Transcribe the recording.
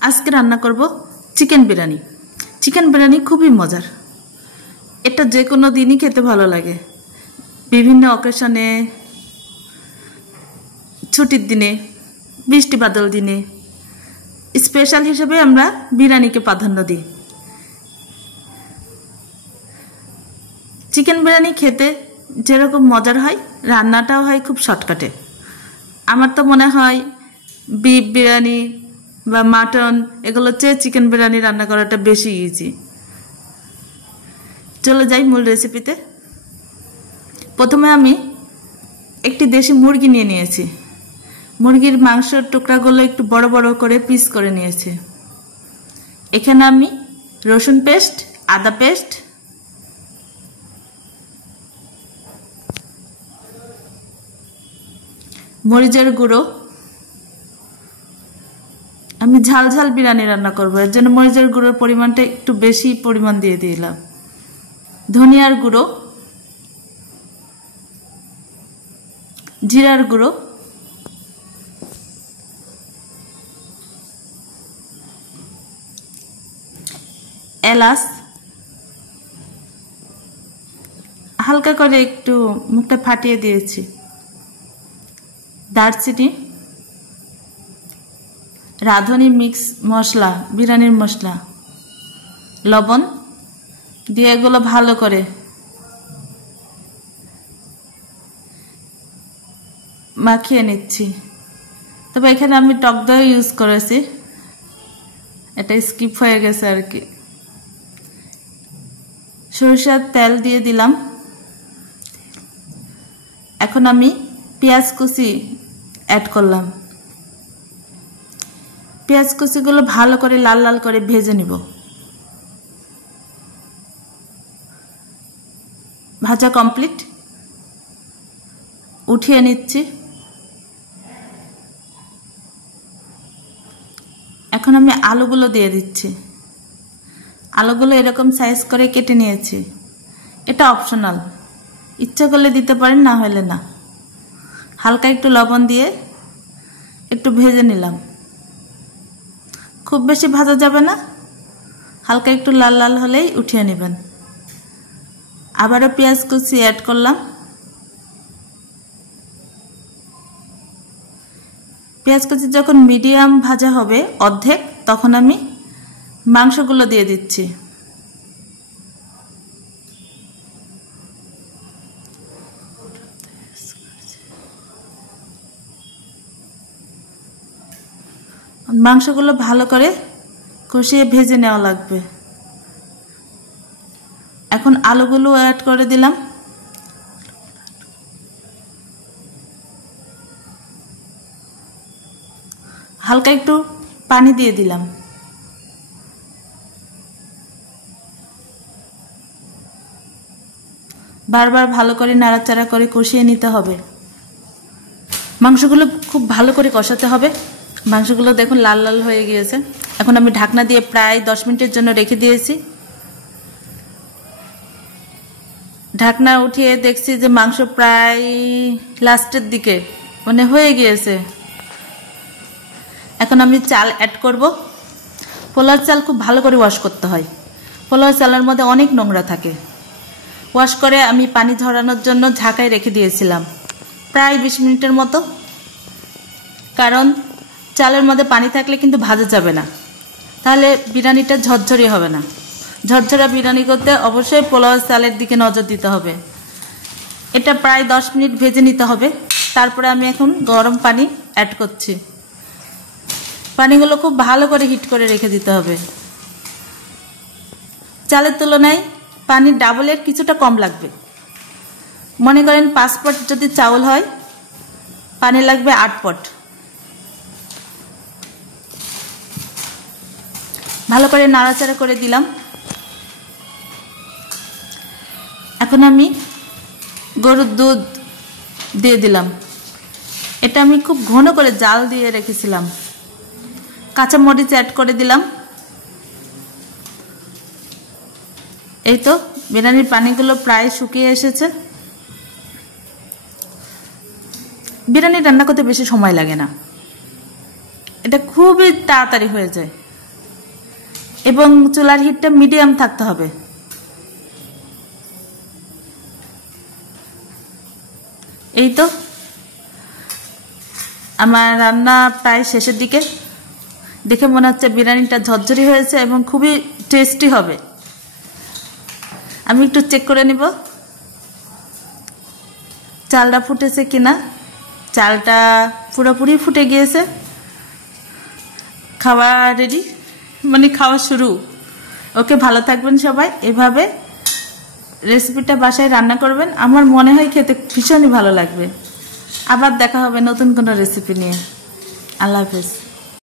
আজকে রান্না করব চিকেন বিরিয়ানি। চিকেন বিরিয়ানি খুবই মজার। এটা যে কোনো দিনই খেতে ভালো লাগে, বিভিন্ন অকেশনে, ছুটির দিনে, বৃষ্টি বাদল দিনে স্পেশাল হিসেবে আমরা বিরিয়ানিকে প্রাধান্য দিই। চিকেন বিরিয়ানি খেতে যেরকম মজার হয়, রান্নাটাও হয় খুব শর্টকাটে। আমার তো মনে হয় বিফ বিরিয়ানি বা মাটন এগুলোর চেয়ে চিকেন বিরিয়ানি রান্না করাটা বেশি ইজি। চলে যাই মূল রেসিপিতে। প্রথমে আমি একটি দেশি মুরগি নিয়ে নিয়েছি। মুরগির মাংসের টুকরাগুলো একটু বড় বড় করে পিস করে নিয়েছি। এখানে আমি রসুন পেস্ট, আদা পেস্ট, মরিচের গুঁড়ো, আমি ঝাল ঝাল বিরিয়ানি রান্না করবো, এর জন্য মরিচের গুঁড়োর পরিমাণটা একটু বেশি পরিমাণ দিয়ে দিলাম। ধনিয়ার গুঁড়ো, জিরার গুঁড়ো, এলাচ, হালকা করে একটু মুখটা ফাটিয়ে দিয়েছি, দারচিনি, রাঁধুনি মিক্স মশলা, বিরিয়ানির মশলা, লবণ দিয়ে এগুলো ভালো করে মাখিয়ে নিচ্ছি। তবে এখানে আমি টক দই ইউজ করেছি, এটা স্কিপ হয়ে গেছে আর কি। সরিষার তেল দিয়ে দিলাম। এখন আমি পেঁয়াজ কুচি অ্যাড করলাম। পেঁয়াজ কুচিগুলো ভালো করে লাল লাল করে ভেজে নিব। ভাজা কমপ্লিট, উঠিয়ে নিচ্ছি। এখন আমি আলুগুলো দিয়ে দিচ্ছি। আলুগুলো এরকম সাইজ করে কেটে নিয়েছি। এটা অপশনাল, ইচ্ছা করলে দিতে পারেন, না হলে না। হালকা একটু লবণ দিয়ে একটু ভেজে নিলাম। খুব বেশি ভাজা যাবে না, হালকা একটু লাল লাল হলেই উঠিয়ে নেবেন। আবারও পেঁয়াজ কুচি অ্যাড করলাম। পেঁয়াজ কুচি যখন মিডিয়াম ভাজা হবে অর্ধেক, তখন আমি মাংসগুলো দিয়ে দিচ্ছি। মাংসগুলো ভালো করে কষিয়ে ভেজে নেওয়া লাগবে। এখন আলুগুলো অ্যাড করে দিলাম। হালকা একটু পানি দিয়ে দিলাম। বারবার ভালো করে নাড়াচাড়া করে কষিয়ে নিতে হবে। মাংসগুলো খুব ভালো করে কষাতে হবে। মাংসগুলো দেখুন লাল লাল হয়ে গিয়েছে। এখন আমি ঢাকনা দিয়ে প্রায় 10 মিনিটের জন্য রেখে দিয়েছি। ঢাকনা উঠিয়ে দেখছি যে মাংস প্রায় লাস্টের দিকে মানে হয়ে গিয়েছে। এখন আমি চাল অ্যাড করব। পোলার চাল খুব ভালো করে ওয়াশ করতে হয়। পোলার চালের মধ্যে অনেক নোংরা থাকে। ওয়াশ করে আমি পানি ঝরানোর জন্য ঢাকায় রেখে দিয়েছিলাম প্রায় 20 মিনিটের মতো। কারণ চালের মধ্যে পানি থাকলে কিন্তু ভাজা যাবে না, তাহলে বিরিয়ানিটা ঝরঝরে হবে না। ঝরঝরা বিরিয়ানি করতে অবশ্যই পোলাও চালের দিকে নজর দিতে হবে। এটা প্রায় 10 মিনিট ভেজে নিতে হবে। তারপরে আমি এখন গরম পানি অ্যাড করছি। পানিগুলো খুব ভালো করে হিট করে রেখে দিতে হবে। চালের তুলনায় পানি ডাবলের কিছুটা কম লাগবে। মনে করেন 5 পট যদি চাউল হয়, পানি লাগবে 8 পট। ভালো করে নাড়াচাড়া করে দিলাম। এখন আমি গরুর দুধ দিয়ে দিলাম। এটা আমি খুব ঘন করে জাল দিয়ে রেখেছিলাম। কাঁচা মরিচ অ্যাড করে দিলাম। এই তো বিরিয়ানির পানিগুলো প্রায় শুকিয়ে এসেছে। বিরিয়ানি রান্না করতে বেশি সময় লাগে না, এটা খুবই তাড়াতাড়ি হয়ে যায়। এবং চুলার হিটটা মিডিয়াম থাকতে হবে। এই তো আমার রান্না প্রায় শেষের দিকে। দেখে মনে হচ্ছে বিরিয়ানিটা ঝরঝরি হয়েছে এবং খুবই টেস্টি হবে। আমি একটু চেক করে নিব চালটা ফুটেছে কিনা। চালটা পুরোপুরি ফুটে গিয়েছে। খাওয়া রেডি, মানে খাওয়া শুরু। ওকে, ভালো থাকবেন সবাই। এভাবে রেসিপিটা বাসায় রান্না করবেন, আমার মনে হয় খেতে ভীষণই ভালো লাগবে। আবার দেখা হবে নতুন কোনো রেসিপি নিয়ে। আল্লাহ হাফেজ।